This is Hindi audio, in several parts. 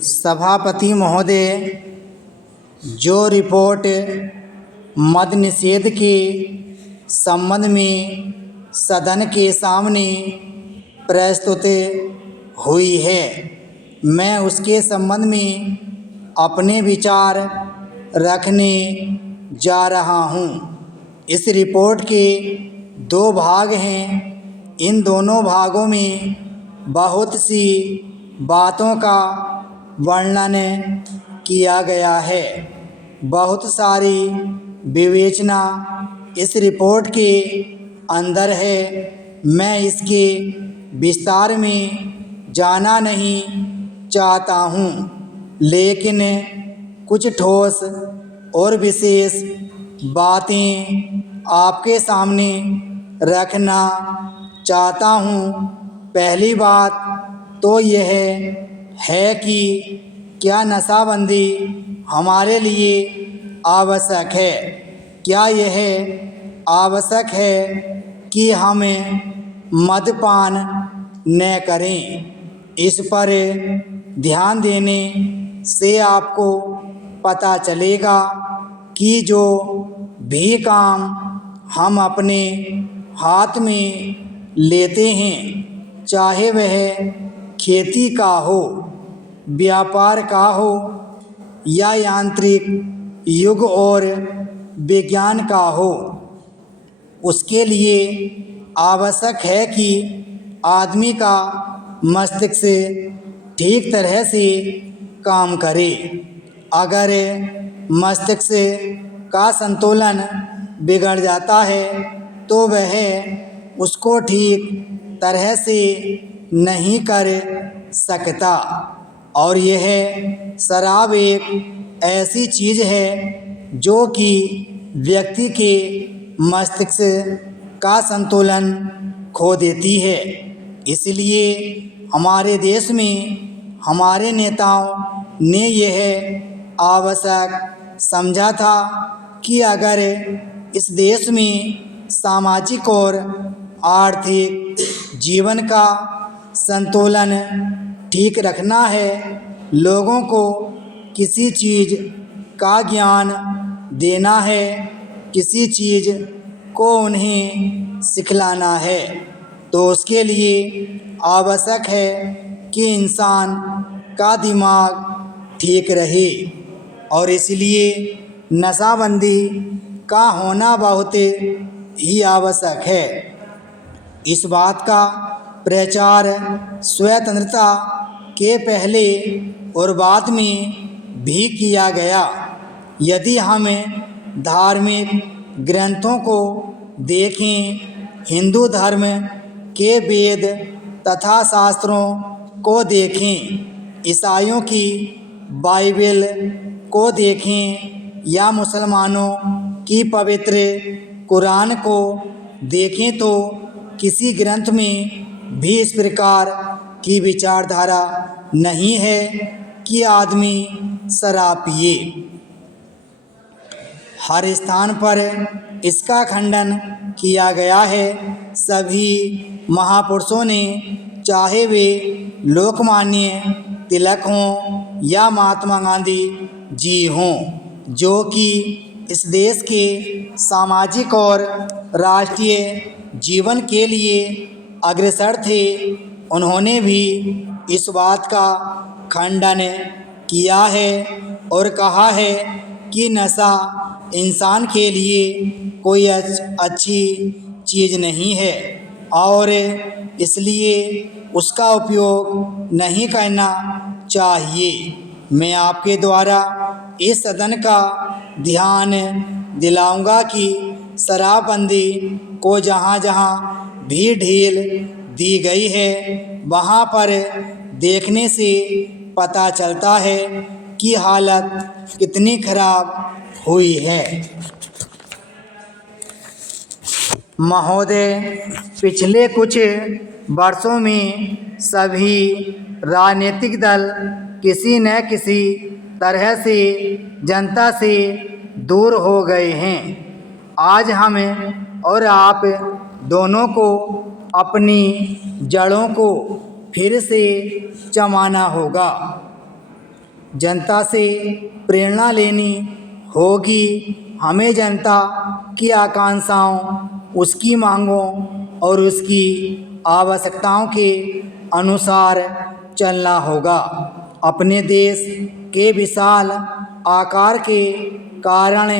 सभापति महोदय, जो रिपोर्ट मद निषेध के संबंध में सदन के सामने प्रस्तुत हुई है, मैं उसके संबंध में अपने विचार रखने जा रहा हूँ। इस रिपोर्ट के 2 भाग हैं। इन दोनों भागों में बहुत सी बातों का वर्णन किया गया है। बहुत सारी विवेचना इस रिपोर्ट के अंदर है। मैं इसके विस्तार में जाना नहीं चाहता हूँ, लेकिन कुछ ठोस और विशेष बातें आपके सामने रखना चाहता हूँ। पहली बात तो यह है कि क्या नशाबंदी हमारे लिए आवश्यक है? क्या यह आवश्यक है कि हम मद्यपान न करें? इस पर ध्यान देने से आपको पता चलेगा कि जो भी काम हम अपने हाथ में लेते हैं, चाहे वह खेती का हो, व्यापार का हो या यांत्रिक युग और विज्ञान का हो, उसके लिए आवश्यक है कि आदमी का मस्तिष्क ठीक तरह से काम करे। अगर मस्तिष्क का संतुलन बिगड़ जाता है तो वह उसको ठीक तरह से नहीं कर सकता। और यह शराब एक ऐसी चीज़ है जो कि व्यक्ति के मस्तिष्क का संतुलन खो देती है। इसलिए हमारे देश में हमारे नेताओं ने यह आवश्यक समझा था कि अगर इस देश में सामाजिक और आर्थिक जीवन का संतुलन ठीक रखना है, लोगों को किसी चीज़ का ज्ञान देना है, किसी चीज़ को उन्हें सिखलाना है, तो उसके लिए आवश्यक है कि इंसान का दिमाग ठीक रहे। और इसलिए नशाबंदी का होना बहुत ही आवश्यक है। इस बात का प्रचार स्वतंत्रता के पहले और बाद में भी किया गया। यदि हम धार्मिक ग्रंथों को देखें, हिंदू धर्म के वेद तथा शास्त्रों को देखें, ईसाइयों की बाइबल को देखें या मुसलमानों की पवित्र कुरान को देखें, तो किसी ग्रंथ में भी इस प्रकार की विचारधारा नहीं है कि आदमी शराब पिए। हर स्थान पर इसका खंडन किया गया है। सभी महापुरुषों ने, चाहे वे लोकमान्य तिलक हों या महात्मा गांधी जी हों, जो कि इस देश के सामाजिक और राष्ट्रीय जीवन के लिए अग्रसर थे, उन्होंने भी इस बात का खंडन किया है और कहा है कि नशा इंसान के लिए कोई अच्छी चीज़ नहीं है और इसलिए उसका उपयोग नहीं करना चाहिए। मैं आपके द्वारा इस सदन का ध्यान दिलाऊंगा कि शराबबंदी को जहाँ जहाँ भी ढील दी गई है, वहाँ पर देखने से पता चलता है कि हालत कितनी खराब हुई है। महोदय, पिछले कुछ वर्षों में सभी राजनीतिक दल किसी न किसी तरह से जनता से दूर हो गए हैं। आज हम और आप दोनों को अपनी जड़ों को फिर से जमाना होगा। जनता से प्रेरणा लेनी होगी। हमें जनता की आकांक्षाओं, उसकी मांगों और उसकी आवश्यकताओं के अनुसार चलना होगा। अपने देश के विशाल आकार के कारण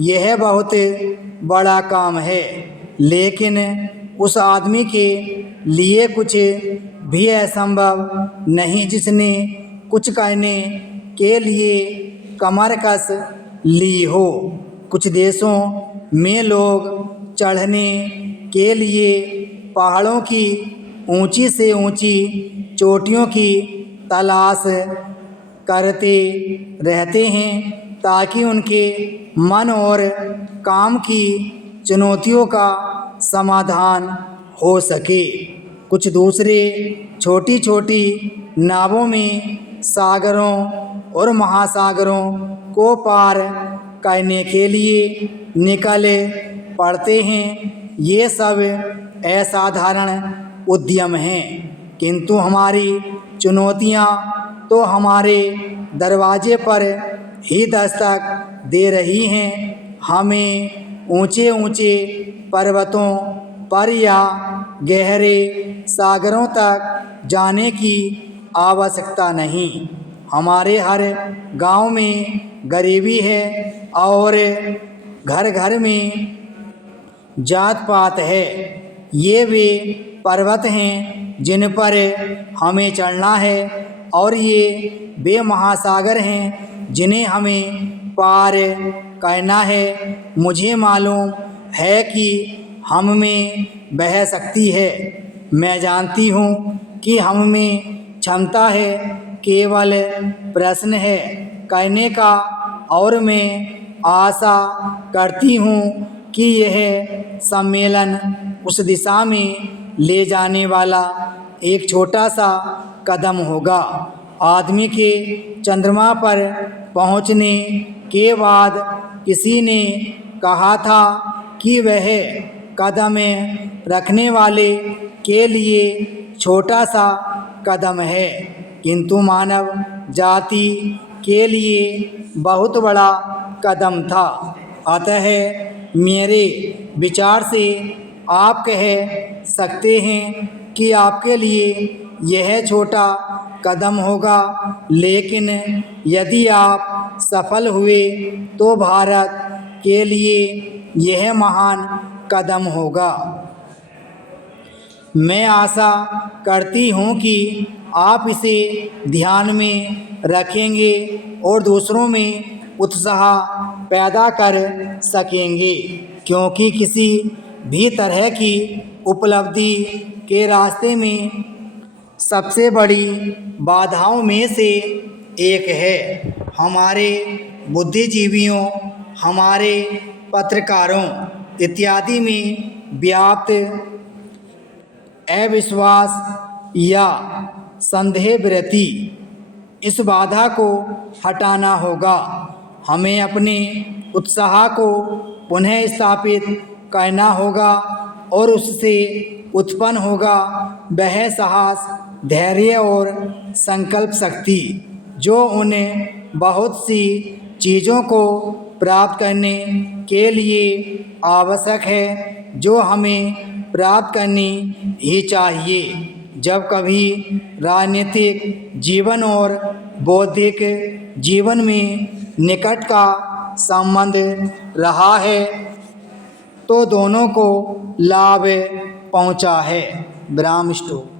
यह बहुत बड़ा काम है, लेकिन उस आदमी के लिए कुछ भी असंभव नहीं जिसने कुछ करने के लिए कमर कस ली हो। कुछ देशों में लोग चढ़ने के लिए पहाड़ों की ऊंची से ऊंची चोटियों की तलाश करते रहते हैं ताकि उनके मन और काम की चुनौतियों का समाधान हो सके। कुछ दूसरे छोटी छोटी नावों में सागरों और महासागरों को पार करने के लिए निकल पड़ते हैं। ये सब असाधारण उद्यम हैं, किंतु हमारी चुनौतियां तो हमारे दरवाजे पर ही दस्तक दे रही हैं। हमें ऊंचे ऊंचे पर्वतों पर या गहरे सागरों तक जाने की आवश्यकता नहीं। हमारे हर गांव में गरीबी है और घर घर में जात पात है। ये वे पर्वत हैं जिन पर हमें चढ़ना है और ये वे महासागर हैं जिन्हें हमें पार करना है। मुझे मालूम है कि हम में वह शक्ति है। मैं जानती हूँ कि हम में क्षमता है, केवल प्रश्न है करने का। और मैं आशा करती हूँ कि यह सम्मेलन उस दिशा में ले जाने वाला एक छोटा सा कदम होगा। आदमी के चंद्रमा पर पहुँचने के बाद किसी ने कहा था कि वह कदम रखने वाले के लिए छोटा सा कदम है, किंतु मानव जाति के लिए बहुत बड़ा कदम था। अतः मेरे विचार से आप कह सकते हैं कि आपके लिए यह छोटा कदम होगा, लेकिन यदि आप सफल हुए तो भारत के लिए यह महान कदम होगा। मैं आशा करती हूँ कि आप इसे ध्यान में रखेंगे और दूसरों में उत्साह पैदा कर सकेंगे, क्योंकि किसी भी तरह की उपलब्धि के रास्ते में सबसे बड़ी बाधाओं में से एक है हमारे बुद्धिजीवियों, हमारे पत्रकारों इत्यादि में व्याप्त अविश्वास या संदेह वृत्ति। इस बाधा को हटाना होगा। हमें अपने उत्साह को पुनः स्थापित करना होगा और उससे उत्पन्न होगा वह साहस, धैर्य और संकल्प शक्ति जो उन्हें बहुत सी चीज़ों को प्राप्त करने के लिए आवश्यक है, जो हमें प्राप्त करनी ही चाहिए। जब कभी राजनीतिक जीवन और बौद्धिक जीवन में निकट का संबंध रहा है तो दोनों को लाभ पहुंचा है। ब्राह्म स्टोक।